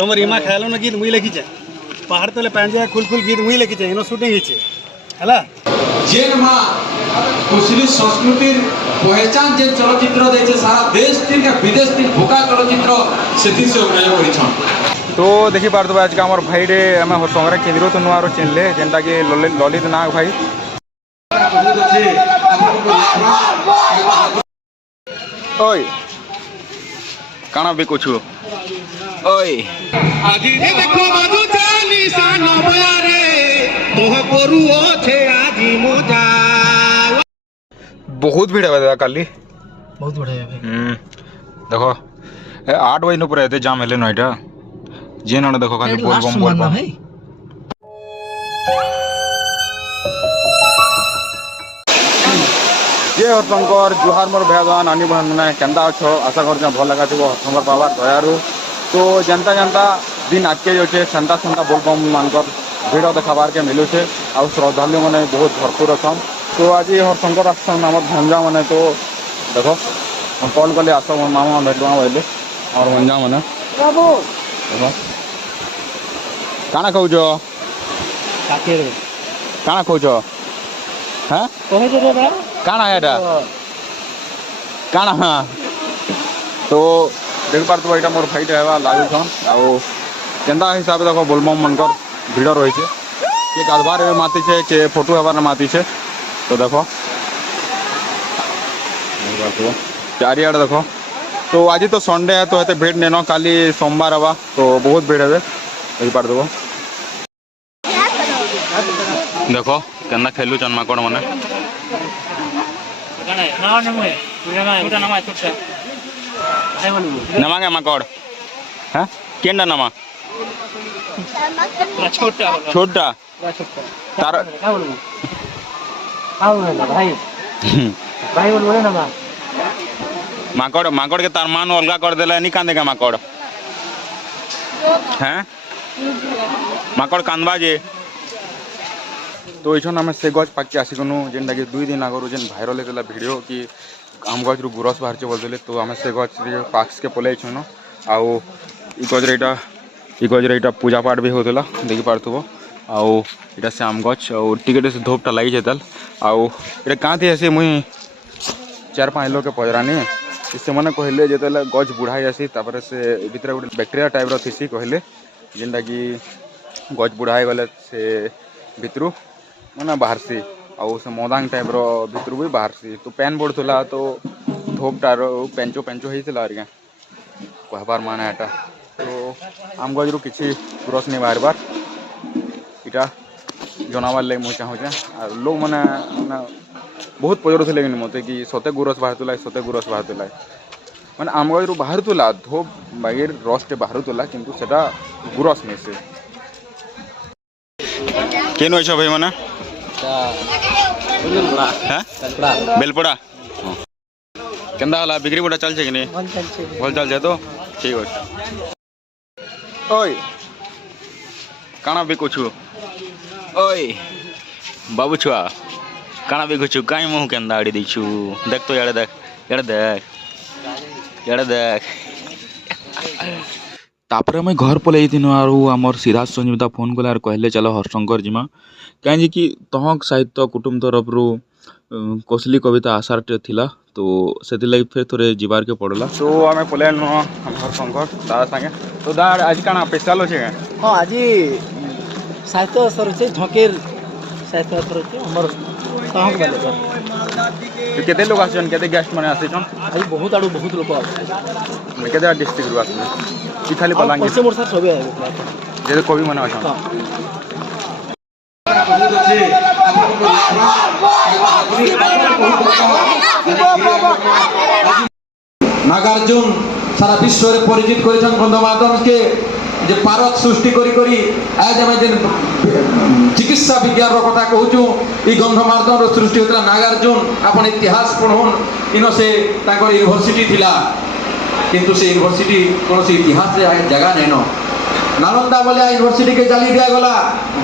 तुम रीमा ख्याल ना गीत मुई लिखी पहाड़ तले पैंजा खुल खुल गीत मुई लिखी इन सुटिंग है जेन माँ कुशली संस्कृतिर पहचान जेन चलचित्र देचे सारा देश तीन के विदेश तीन भूका चलचित्र से अभिनय करिछन। तो देखी पार्थ आज का आमर भाई रे आम संगे केंद्र तो नुआर चिन्हले जेनटा कि ललित नाग भाई ओय काना भी कुछ ओय आजी देखो बाजू चाली सान बयारे तोह करू छे आजी मोजा बहुत भीड़ है काली बहुत बढ़िया है देखो 8 बजे पूरा एते जाम हेले नइटा जे न देखो खाली बोल बम ये हरशंकर जुहार मोर भैया नानी बहन मैंने केन्ता अच्छो आशा कर भल लगा थो हरशंकर बाबार दयारू तो जनता जनता दिन आगे जाऊे सेन्ता सेन्ता बोलबम मानकर भिड़ देखाबार के मिलूचे आ श्रद्धालु मैंने बहुत भरपूर अच्छा तो आज हरशंकर आसान आम भंजा मैंने तो देखो कल कले आस मामा भेटवा बोले और भंजा मैंने देखो काना कौच काना कौच हाँ काना है काना हाँ तो देख पार तो यहाँ मोर भाई है लागुन आंता हिसाब से देखो बोलबम मनकर भिड़ रही है किए गाधबार माती है किए फोटो हबार माती है तो देखो चारियाड़े देखो तो आज तो संडे है तो ये भीड़ नहीं काली सोमवार हवा तो बहुत भीड़ है देख पार देखो केन्ना खेलु चन माकड़ मैंने नमांगे माकड़ हाँ केंडा नमा छोटा तार माकड़ माकड़ के तार मान अलगा कर देला नहीं कांदेगा माकड़ हैं माकड़ कांदबा जे तो ये आम से गज पाके आसिगनु जेनटा कि 2 दिन आगु जेन भाइराल होता भिडियो कि आम गज रू गुरस बाहर बोलते तो आम से गज पाक्स के पलैन आउ गजरे यहाँ पूजा पाठ भी होता देखी पार्थो आउ इटा से आम गच और टिके से धूपटा लगी जाता आउ इटा कहाँ थी आसी मुई 4-5 लोग के पचरानी से मैंने कहले जो गज बुढ़ाई आसी तापर से भितर गोटे बैक्टेरिया टाइप थी कहले जेनटा कि गज बुढ़ाई गले से भितरू मैंने बाहरसी आउ से मदांग टाइप भितर भी बाहरसी तो पैन बढ़ला तो धोपटार पेंचो पेंचो होता कहबार माने एटा तो आम गजरू किसी गुरस नहीं बाहर बार इटा जनाबार लगे मुझे चाहूचे लोग मैंने बहुत पचरुले मत कि सते गुरस बाहर सते गुरस बाहर मैंने आम गजरू बाहर धोप बागिर रसटे बाहर किंतु सेटा गुरस नहीं से केन होइछ भाई माने बेलपड़ा केंदा होला बिक्री बड़ा चल छे कि नहीं भल चल तो ठीक है ओय काना भी कुछ ओय बाबू छुआ काना भी कुछ काई मुह केंदा आड़ी दिछु देख तो याड़े देख तापर मैं घर पलि आमर सीधा संजीवता फोन कले कहले चलो हरशंकर जिमा कहीं कि तहक साहित्य कुटुम तरफ कोसली कविता आसार थिला तो से फिर थोड़े जीवार के पड़ला तो आम पलि हरशंकर दादा सांगे तो दादा आज काना स्पेशल अच्छे हाँ आज साहित्य सर झकेर साहित्य सर हमर तहक बाले केते लोग आछन केते गेस्ट माने आछन आज बहुत आडू बहुत लोग आछन केते डिस्ट्रिक्ट रू आछन कि खाली बलांगीर पश्चिम ओडिशा सबे जे कवि माने आछन नागार्जुन सारा विश्व रे परिचित करिछन गंधमादन के जे पारत सृष्टि करी करी आज हम जे चिकित्सा विज्ञान रो कथा कहूछु ई गंधमादन रो सृष्टि होतला नागार्जुन अपन इतिहास पढोन इनो से ताकर यूनिवर्सिटी थिला किंतु से यूनिवर्सिटी कोन से इतिहास रे जगह नैनो नालंदा वाले यूनिवर्सिटी के जाली दिया गला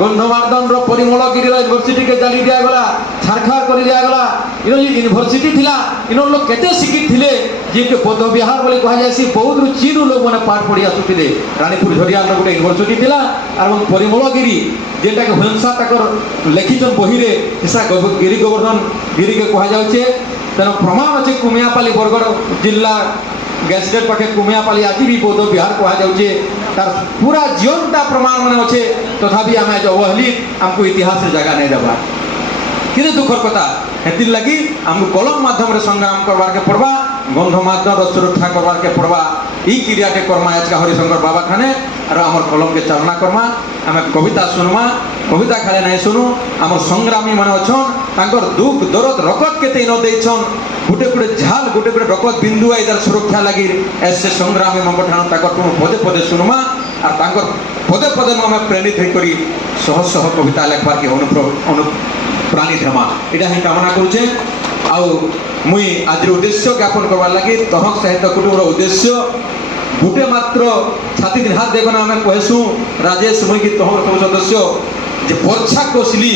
गंधमार्दन रो परिमलगिरी यूनिवर्सिटी के जाली दिया गला छारखार कर दिया गला इनो यूनिवर्सिटी थिला इनो लोग केते शिक्षित थिले जे के बौद्ध विहार बोले कहा जायसी बहुत रु चीन लोग माने पाठ पढ़ी आसुथिले रानीपुर झरिया रो गोटे यूनिवर्सिटी थिला और परिमलगिरी जेटा के हिंसा तकर लिखिछन बही रे हिसा गिरी गोवर्धन गिरी के कहा जाउछे तेनो प्रमाण अछि कुमियापाली बरगड़ जिला गैजेटेड पाखे कुमियापाली आज भी बौद्ध विहार कहा जाउछे तार पूरा जीवनटा प्रमाण माने अच्छे तथापि आम आज अवहेलित आमको इतिहास जगह नहीं देवा कि दुखर कथा हेतिर लगी आमको कलम माध्यम संग्राम करवार के पड़वा गंधमार्दन सुरक्षा करवार के पड़वा ई क्रियाटे करमा आज का हरिशंकर बाबा खाने और आमर कलम के चालना करमा आम कविता सुनमा कविता खाली नहीं सुनु आमर संग्रामी मान अच्छन तांकर दुख दरद रकत केते इन देछन गुटे गुटे झाल गुटे गुटे रकत बिंदु इधर सुरक्षा लगी ऐसे संग्रामी मन ठाण ताकर पदे पदे सुनमा और तांकर पदे पदे आम प्रेरित होकर शह शह कविता लेखबार के अनुप्राणित हेमा यहाँ ही कामना करुचे आउ मुई आज उद्देश्य ज्ञापन करवार लगी तहक साहित्य कुटुंबर उद्देश्य गुटे मात्र छाती दिन हाथ देखना आम कहसु राजेश मुई की तहक सब सदस्य जे वर्षा कोसली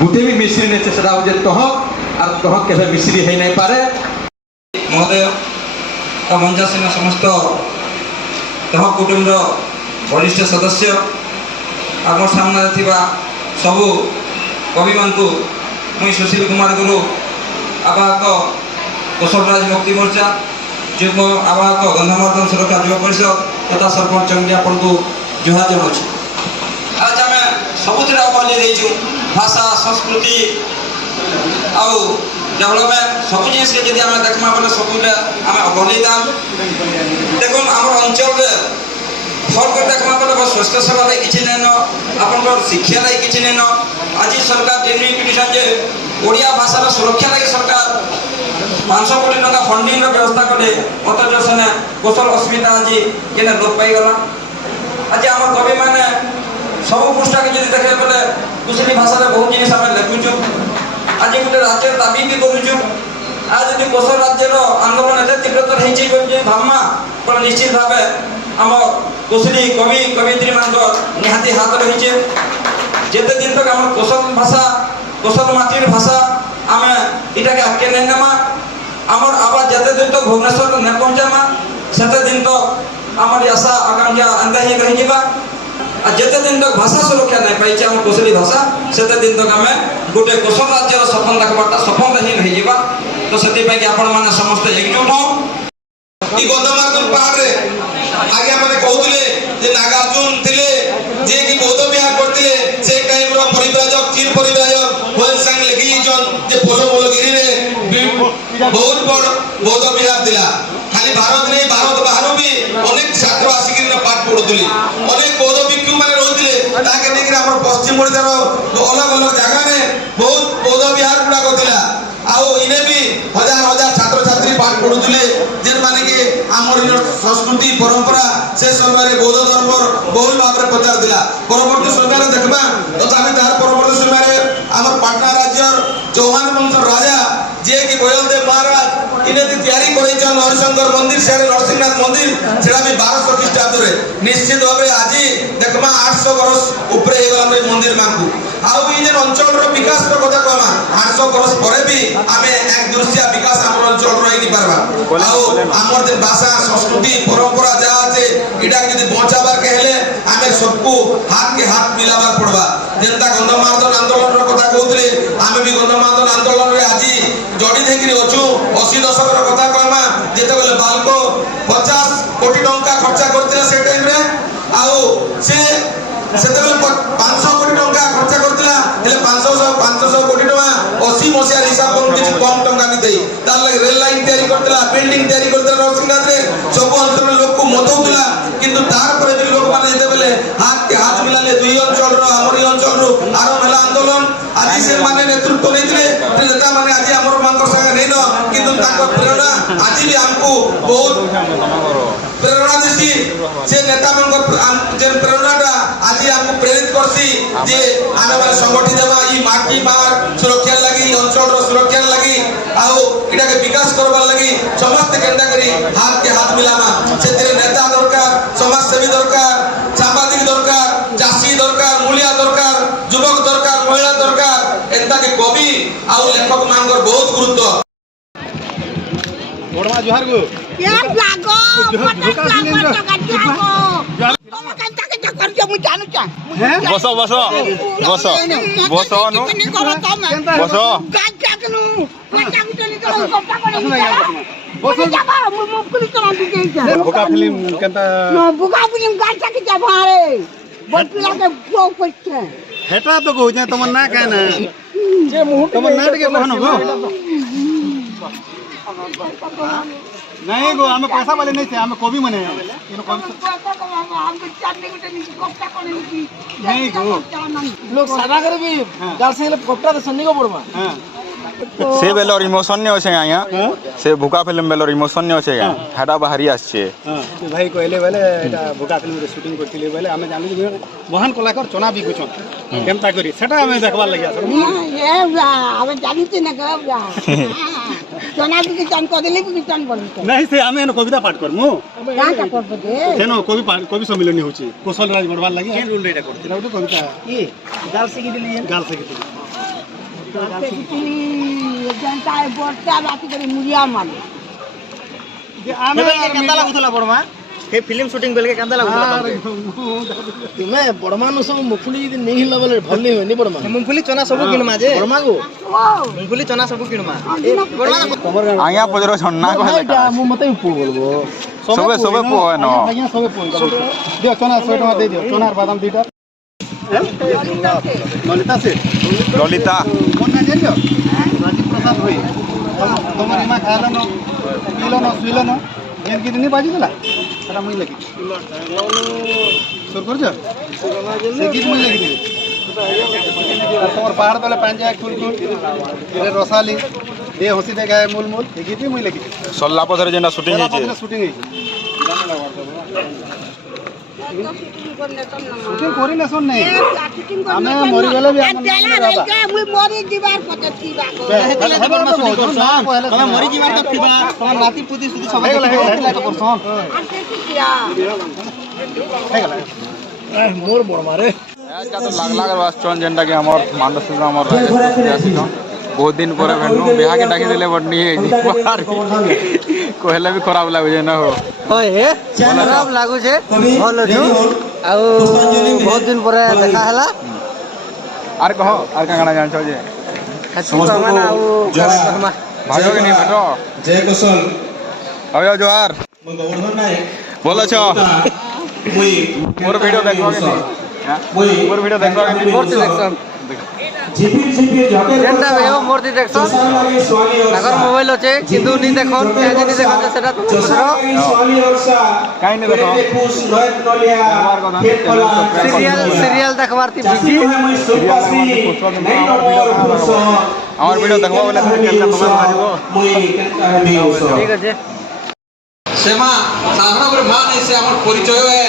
गुटे भी मिश्री नहीं से तहक और तहक के मिश्री है नहीं पारे महोदय मंचासीन समस्त तहक कुटुंब वरिष्ठ सदस्य आम सामने सबू कवि मान मुई सुशील कुमार गुरु आवाहक कौशलराज मुक्ति मोर्चा युग्म आवाहक गंधमार्दन सुरक्षा युव परिषद तथा सरपंच ज्ञापन को जुहार जनाऊँ आज आम सबुथ अवहेली भाषा संस्कृति आउ डेवलपमेंट सब जिन के जब आम देखमा बोले सब आम अवहेलिता देखो आम अंचल फल कर देखमा बोले स्वास्थ्य सेवा लगे किसी नहीं न आप शिक्षा लगे किसी नहीं न आज सरकार पिटिशन जे ओडिया भाषार सुरक्षा लगे सरकार 500 कोटी टका फंडिंग व्यवस्था कले अथच से कौशल अस्मिता आज के लोप पाईगला आज आम कवि मैंने सब पृष्ठा के जब देखे बोले कुशली भाषा बहुत जिन आम लिखुचु आज गोटे राज्य दाबी भी करुचु आज यदि कौशल राज्यर आंदोलन एत तीव्रतर हो भावना बोले निश्चित भाव आम कुशली कवि कवित्री मान निहाती हाथ रही जिते दिन तक आम कौशल भाषा कौशल माटीर भाषा आम इटा के आगे नहीं नमा आमर आवाज जिते दिन तक भुवनेश्वर नहीं पहुँचामा सेते दिन तक आमर आशा आकांक्षा अंधा ही रही जिते दिन तक भाषा सुरक्षा नहीं पाई आम कौशली भाषा सेते दिन तक आम गोटे कौशल राज्यर सपन देखा सपन ही नहीं तो से आपण मैंने समस्त एकजुट हो गंधमार्दन पहाड़ आगे मैंने कहते जे नागार्जुन थिले जे कि बौद्ध विहार करते से टाइम रो परिव्राजक चीन परिव्राजक होल संग लिखी जे परिमलगिरी रे बहुत बड़ बौद्ध विहार दिला खाली भारत नहीं भारत बाहर भी अनेक छात्र आसिक पाठ पढ़ुली अनेक बौद्ध भिक्षु माने रहते ताके देख हमर पश्चिम ओडिशार अलग अलग जगह में बहुत बौद्ध विहार गुड़ाक थिला आउ इने भी हजार हजार छात्र छात्री पाठ पढ़ुले जेन माने के आमर संस्कृति परंपरा से समय बौद्ध धर्म बहुल भाव में प्रचार दिला परवर्ती समय देखबा तथापि तार परवर्ती समय आमर पाटना राज्य चौहान वंश राजा जे कि गोयलदेव महाराज इने तैयारी करेछन हरिशंकर मंदिर से नरसिंहनाथ मंदिर सेटा भी 1200 ख्रीष्टाब्द रे निश्चित भाव आज देखमा 800 वर्ष ऊपर हे गला मंदिर मानकू आउ ई जे अंचल रो विकास रो कथा कहमा 800 वर्ष परे भी आमे एक दृश्य विकास हमर अंचल रही नहीं पारबा आउ हमर जे भाषा संस्कृति परंपरा जा আছে इडा यदि बचाबार के हेले आमे सबको हाथ के हाथ मिलाबार पड़बा जेंता गंधमार्दन आंदोलन रो कथा कहउतले आमे भी गंधमार्दन आंदोलन रे आज जड़ी देखि अछु 80 दशक रो कथा कहमा जेते बेले बालको 50 कोटी टंका खर्चा करथिला से टाइम रे आउ से सेते बेले 500 कोटी टंका खर्चा करथिला हेले 500 कोटी टंका 80 मसिया हिसाब कोन किछि कम टंका नि देई तार लगे रेल लाइन तयारी करथिला बिल्डिंग तयारी करथिला नरसिंहनाथ रे सब अंचल लोक को मतौथिला किंतु तार पर भी लोक माने जेते बेले हाथ के हाथ मिलाले दुई अंचल रो हमर अंचल रो आरंभ हला आंदोलन आज से माने नेतृत्व नैथिले नेता माने आज हमर मानकर संगे नै न किंतु ताको प्रेरणा आज भी हमको बहुत प्रेरणा देसी से नेता मानकर जे प्रेरणाटा आज हमको प्रेरित करसी जे आमे माने संगठित देबा ई माटी मार सुरक्षा लगी अंचल रो सुरक्षा लगी आउ इटा के विकास करबा लगी समस्त केंदा करी हाथ के हाथ मिलामा से तेरे नेता दरकार समाज सेवी दरकार सांबादिक ଆଉ ଲେଖକ ମାନଙ୍କର ବହୁତ ଗୁରୁତ୍ୱ। বড়মা জোহার গো यार लागो धोखा फिल्म पटक जो- काट लागो तुम कंता के करजो मु जानू चा হ্যাঁ বস বস বস বস নু বস गाज जाकनु पटक उठनी तो कपटा करे বস जाबा मु पुलिस तो आंटी के ভোকা ফিল্ম কেনতা नो बुगा फिल्म गाज जाके जाबा रे बटला के गो पछे হেটা তো কହୁছে তোমার না কেন যে মুহূর্তে তোমার না টিকে কহন গো नहीं गो हमें पैसा वाले नहीं थे हमें कवि मने इनो कवि हमको चाटने को नहीं कपटा करे नहीं गो लोग सादा करे भी गाल से कपड़ा तो सन्नी को पड़वा हां সে বেলর ইমোশন নে আছে আয়া সে ভুকা ফিল্ম বেলর ইমোশন নে আছে আয়া হেটা বাহারি আসছে हां भाई कहले बोले एटा भोका फिल्म रे शूटिंग करथिले बोले हमें जानली जे महान कलाकार चना भी गुछन केमता करी सेटा हमें देखबार लगिया सर ये अब जानू ती ना कब जा चना भी चान को दिले भी चान बनते नहीं से हमें एनो कविता पाठ करमु का का करबे दे केनो कवि सम्मेलन होची कुशल राज बड़वाल लागि केन रोल रेटा करथिला ओटा कविता ये गाल से की दिली गाल से किती जनता है बोलता बाकी करे मुरिया माले जे हमें केंदा लागुतला पड़वा हे फिल्म शूटिंग बेल के केंदा लागुतला तुम्हें बड़मा नु सब मुफुली यदि नहीं हिला बेले भल्ली होनी बड़मा मुफुली चना सब किन माजे बड़मा गो ओ मुफुली चना सब किन मा बड़मा আয়া পজর ছন্না কহে मु मते पु बोलबो সবে সবে পো ন भैया सबे फोन करो दियो चना 100 टका दे दियो चना और बादाम दीटा ललिता से ললিতা कोन ना जानियो राजीव प्रसाद होई तमर इमा खाला न पीलो न सुइलो न एन की दिनी बाजी देला सेटा मुई लगी सुर कर जा से गीत मुई लगी दिली तमर पहाड़ तले पांजा फुल फुल रे रसाली दे हंसी दे गाय मूल मूल ए गीत मुई लगी সল্লা পথরে যেটা শুটিং হয়েছে शूटिंग है शूटिंग करने तो ना शूटिंग करी ना सुन नहीं शूटिंग हमें मरी गेले भी हम देला रे के मुई मरी दीवार पते थी बाको तमे मरी जीवार तो थिबा तमे नाती पुती सुदी सब हेगला तो करछन आते किया हेगला मोर बड़मा रे आज का तो लाग लाग वास्तवन जेंटा के हमर मानस हमर बहुत दिन पर भेनु बिहा के डाकी देले बडनी बार कहले भी खराब लागु जे न हो ओए हे खराब लागु छे भल छु आ बहुत दिन पर देखा हला आर कहो आर कांगना जान छो जे समस्त माना आ भाइयो के नहीं भेटो जय कुशल भयो जोहार म गवर्धन नायक बोलो छो मुई मोर वीडियो देखो के नहीं मुई मोर वीडियो देखो के नहीं मोर सिलेक्शन झिपिर झिपिर झके जेंटा भयो मोर सिलेक्शन चसालागी स्वाली और अगर मोबाइल আছে কিন্তু নি দেখুন পেজ নি দেখুন সেটা তুমি বুঝছো स्वाली और सा काई नहीं देखो खुश नयत नलिया खेत कला सीरियल देखबार ती चासी बिजी है मुई सुपासी नहीं नंबर खुश আমার ভিডিও দেখো বলে কেনটা তোমার মারিবো मुई केनता है बिउसो ঠিক আছে सेमा साधारण করে মা নাই সে আমার পরিচয় है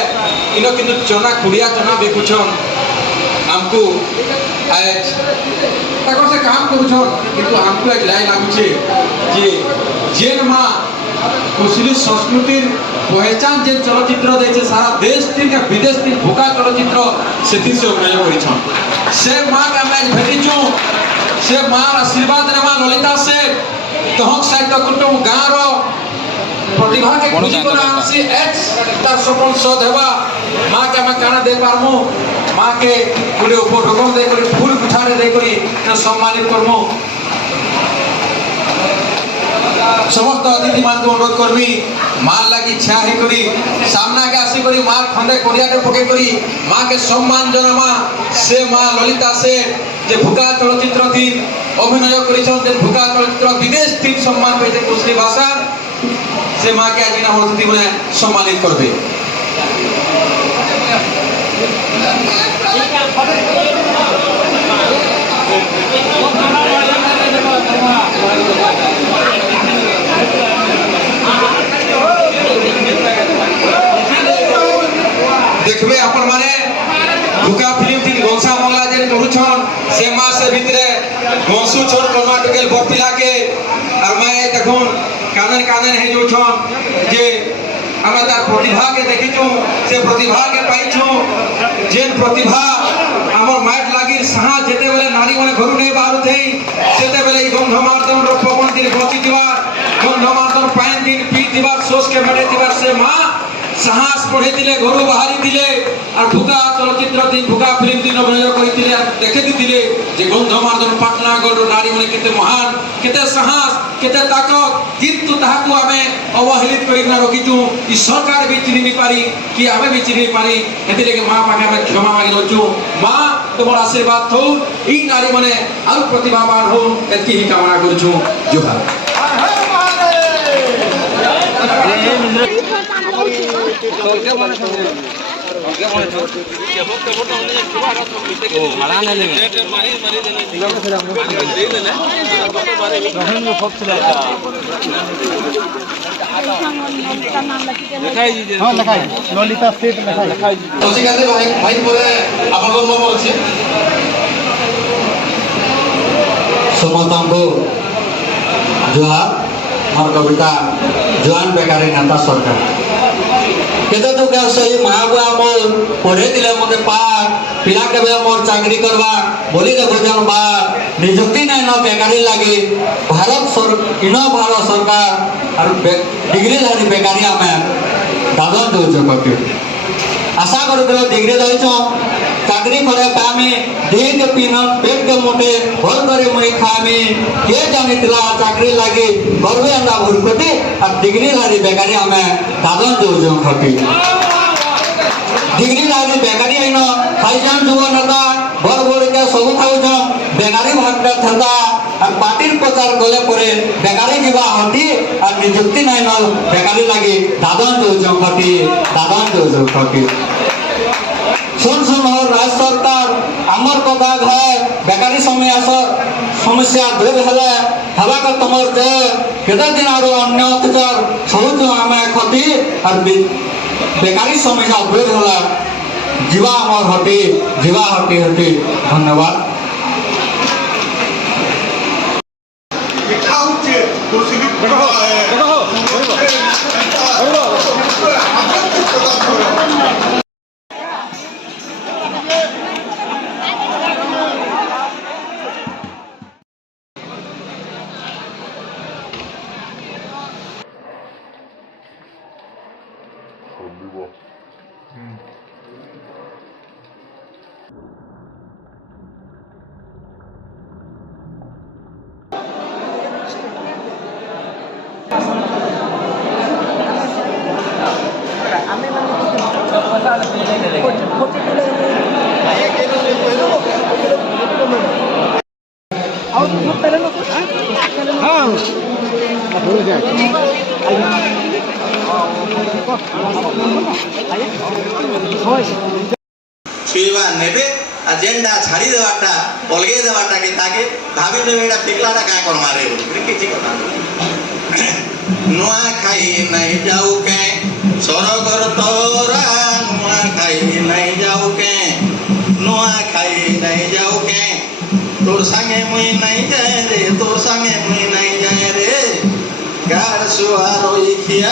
इनो किंतु चना खुड़िया चना बिकुछन हमको आज ताकर से काम करूछन किंतु हमको एक लाई लागुछे जे जेन मा कुशली संस्कृतिर पहचान जे चलचित्र देछे सारा देश तीन के विदेश तीन भूका चलचित्र सेति से अभिनय करिछन से मां के हम आज भेटिछु से मां आशीर्वाद रे मां ललिता से तहक साहित्य कुटुंब गाँव रो प्रतिभा के खुशी को नाम से एक्स तार सफल सद हेबा मां के हम काना दे पारमु मां के गुडे उपढोकम दे करी फूल पिठारे दे करी न सम्मानित करमु समस्त अतिथि मान को अनुरोध करमी मां लागी छा हे करी सामना के आसी करी मां खंडे कोरिया के पके करी मां के सम्मान जनमा से मां ललिता से जे भूका चलचित्र थी अभिनय करिछन जे भूका चलचित्र विदेश थी सम्मान पेते कुशली भाषा से मां के आज ना होती बने सम्मानित करबे देखबे अपन माने भूका फिल्म थी गोंसा मंगला जे करूछन से मास से भीतरे गोंसु छोड़ कर्नाटक के बर्तिला के और मैं देखूं कानन कानन है जो छन जे हमरा तार प्रतिभा के देखिछु से प्रतिभा के पाइछु जेन प्रतिभा हमर माइट लागी सहा जेते बेले नारी माने घरु नै बाहर थे सेते जोश के मेटे से माँ साहस पढ़े घर बाहरी थे और भूका चलचित्र दिन भूका फिल्म दिन अभिनय करते देखे जे गंधमार्दन पाटनागढ़ नारी मैंने केते महान केते साहस केते ताकत किंतु ताहाकू आमे अवहेलित करिना रखिचु ई सरकार भी चिन्हि पारी कि आमे भी चिन्हि पारी एति लेके मां पाखे आमे क्षमा मांगी रचु मां तुमर आशीर्वाद थौ ई नारी माने आरु प्रतिभावान हो एति ही कामना करछु जोहार ललिता सेठ লেখা भाई परे आपन जन्म বলছি समतांबो जोहार मोर कविता जवान बेकारी नेता सरकार केते तो क्या सही महाबुआ मोर पढ़े दिले मते पार पिला केबे मोर चाकरी करबा बोली देखो जन बार नियुक्ति नै न बेकारी लागि भारत सरकार और डिग्री धारी बेकारी आमे दादन दो कपि आशा करू डिग्री दैछो चाकरी करे पामी देह के पीनन पेट के मोटे भर करे मई खामी के जानितला चाकरी लागि करबे अंदा भुरकटी और डिग्री धारी बेकारी हमें दादन दो खटी डिग्री धारी बेकारी आइन खाइजान जुव नेता भर के सब खाउछन बेकारी भागटा थंदा और पार्टी प्रचार कले परे बेकारी जीवा हटी और नियुक्ति नै न बेकारी लागि दादन दो खटी सुन हो राज्य सरकार आमर कथा घे बेकारी समस्या दूर हेले हवा का तमर दे केते दिन आरो अन्य अत्याचार सब आमे खती और बेकारी समस्या दूर होला जीवा आमर हटी धन्यवाद छुईबा नेबे एजेंडा छाड़ी देवाटा अलगे देवाटा के ताके भाभी ने बेटा पिकलाटा का कर मारे किछि कथा नुआ खाई नहीं जाऊ के सरगर तोरा नुआ खाई नहीं जाऊ के नुआ खाई नहीं जाऊ के तोर संगे मुई नहीं जाए रे तोर संगे मुई नहीं जाए रे गार सुहारो इखिया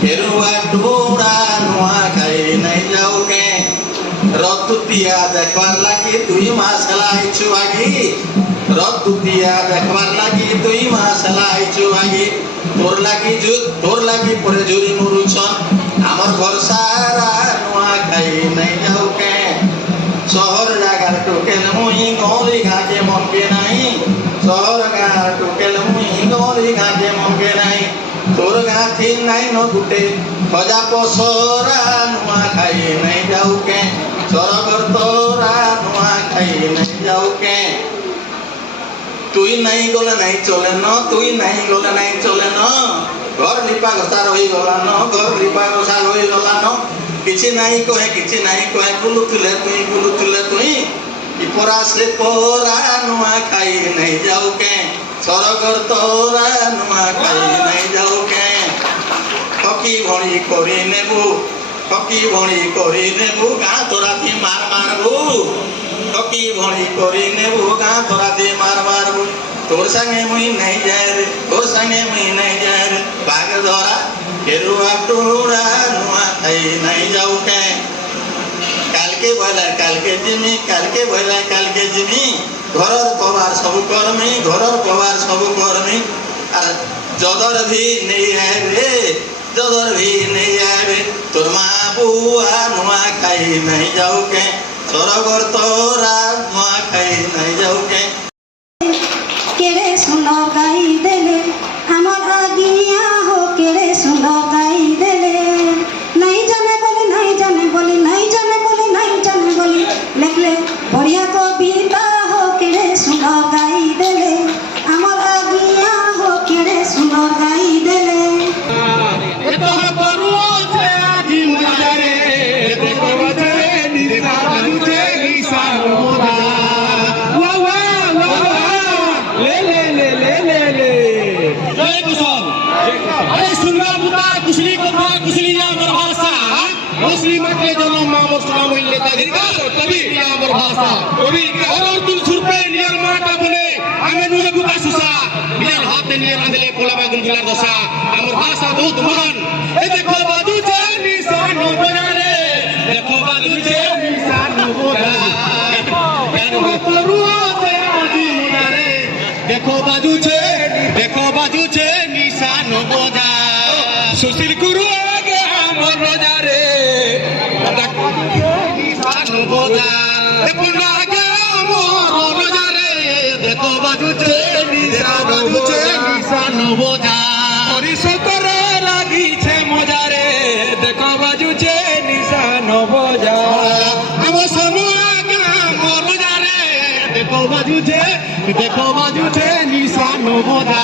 फेरुआ डोरा नुआ खाई नहीं जाऊ के रतुतिया देखवार लागी 2 मास लाइछु आगी रतुतिया देखवार लागी 2 मास लाइछु आगी तोर लागी परे जुरी मुरुछन हमर घर सारा नुआ खाई नहीं जाऊ के शहर जागार टोकेल मुई गौरी घाटे मके नहीं शहर गा टोकेल मुई गौरी घाटे मके नहीं तोर गाथी नहीं न गुटे खजा पसरा नुआ खाई नहीं जाऊ के सरगर तोरा नुआ खाई नहीं जाऊ के तुई नहीं गले नहीं चले न तुई नहीं गले नहीं चले न घर लिपा घसा रही गला न घर लिपा घसा रही गला न किछि नहीं कहे बुलुथुले तुई इपरा से पोरा नुआ खाई नहीं जाऊ के सरगर तोरा नुआ खाई नहीं जाऊ के हकी भणी करी नेबू गाँ तोरा थी मार मारबू हकी भणी करी नेबू गाँ तोरा थी मार मारबू तोर संगे मुई नहीं जाए रे तोर संगे मुई नहीं जाए रे बाग धरा केरुआ टोरा नुआ खाई नहीं जाऊ के काल के भला काल के जिमी घरर पवार सब करमी और जदर भी नहीं है रे जदर भी नहीं जाए तोर माँ बुआ नुआ खाई नहीं जाऊ के सरगर तोरा नुआ खाई नहीं जाऊ के केरे सुंदर गाई देले हमर आगिया हो केरे सुंदर गाई देले नहीं जाने बोली नहीं जाने बोली नहीं जाने बोली नहीं जाने बोली लिखले बढ़िया कविता हो केरे सुंदर गाई देले हमर आगिया हो केरे सुंदर गाई देले देखो बाजू छे निशान बोधा सुशील गुरु आगे हमर रोजा रे निशान बोधा देखो आगे हमर रोजा रे देखो बाजू छे निशान बोधा हरिशंकर লাগি छे मजा रे देखो बाजू छे निशान बोधा हम समूह आगे हमर रोजा रे देखो बाजू छे निशान बोधा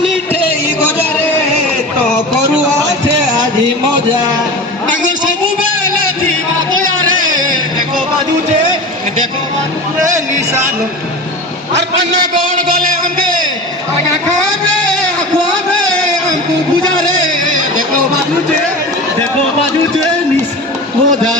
मिठे गजारे तो करू আছে আজি মজা তাঙ্গর সবু বেলে থিবা দয়ারে দেখো বাজুছে নিশান আর পন্না গণ গলে আমবে আগা খাবে খাবে আমকু বুঝারে দেখো বাজুছে নিশান মজা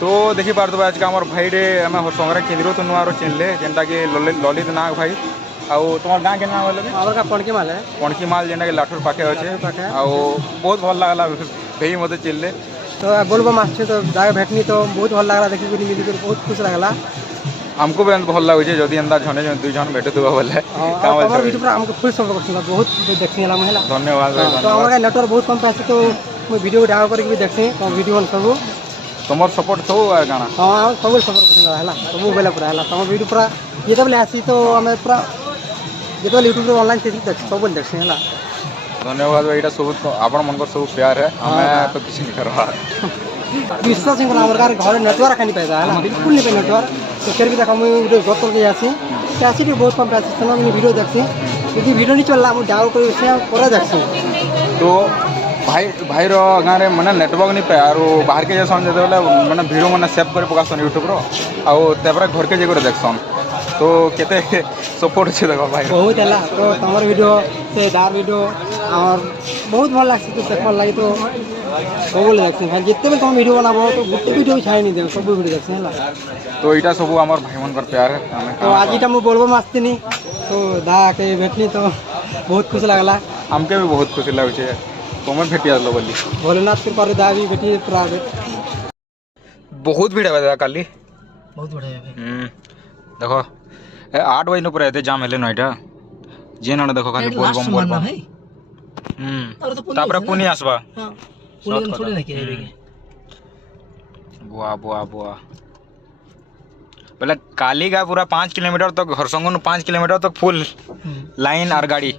तो देखी पार्थ आज का आम भाई आम संगे केन्द्र तो नुआ चिन्हले जेनटा कि ललित नाग भाई आउ तुम गाँ के नाम बोले पणकी माल जेनटा कि लाठुर पाखे अच्छे आउ बहुत भल लगला भाई मत चिन्हले तो बोलबम आस तो जाए भेटनी तो बहुत भल लगला देखी मिली बहुत खुश लगला हमको भी भल लगे जदि एंता जने दुई जन भेटुवा बोले हमको फुल सपोर्ट कर बहुत देखनी धन्यवाद तो हमारे नेटवर्क बहुत कम पास तो मुझे वीडियो डाउनलोड करके देखनी वीडियो सब तुम सपोर्ट थो आर गाना हाँ सब सपोर्ट है सब बेले पूरा है तुम वीडियो पूरा जिते आसी तो आम पूरा जिते यूट्यूब ऑनलाइन देख सब देखसी है धन्यवाद भाई ये सब आपण मन सब प्यार है हमें तो किसी नहीं करवा विश्वास नहीं करना घर नेटवर्क नहीं पाएगा है बिल्कुल नहीं पाए नेटवर्क तो फिर भी देखा मुझे जब करके आसी बहुत कम पैसे वीडियो देखसी यदि वीडियो नहीं चलला मुझे डाउनलोड कर देखसी तो भाई भाई गाँव में मैंने नेटवर्क नहीं पाए और बाहर के जैसा जो मैंने वीडियो मैंने सेव कर पकासन यूट्यूब आउे घर के जाकर देखसन तो केते सपोर्ट अच्छे देखो भाई बहुत है तो तुम वीडियो से दार वीडियो और बहुत भल लगे तो देख लगे तो सब देखते जिते भी तुम वीडियो बनाब तो गोटे वीडियो छाड़ी नहीं देव सब वीडियो देखते है तो यहाँ सब आम भाई मन प्यार है तो आज मुझे बोलबम आसती तो दा के भेटनी तो बहुत खुश लगला हमके भी बहुत खुशी लगे तुम्हें भेटी आलो बोली भोलेनाथ कृपा दा भी भेटी पूरा बहुत भीड़ है काली बहुत बढ़िया देखो 8 बजे पूरा एते जाम हेले नईटा जे ना देखो खाली बोलबम तापर पुनी आसबा बुआ बुआ बुआ पहले काली का पूरा 5 किलोमीटर तक हरसंगन 5 किलोमीटर तक फुल लाइन और गाड़ी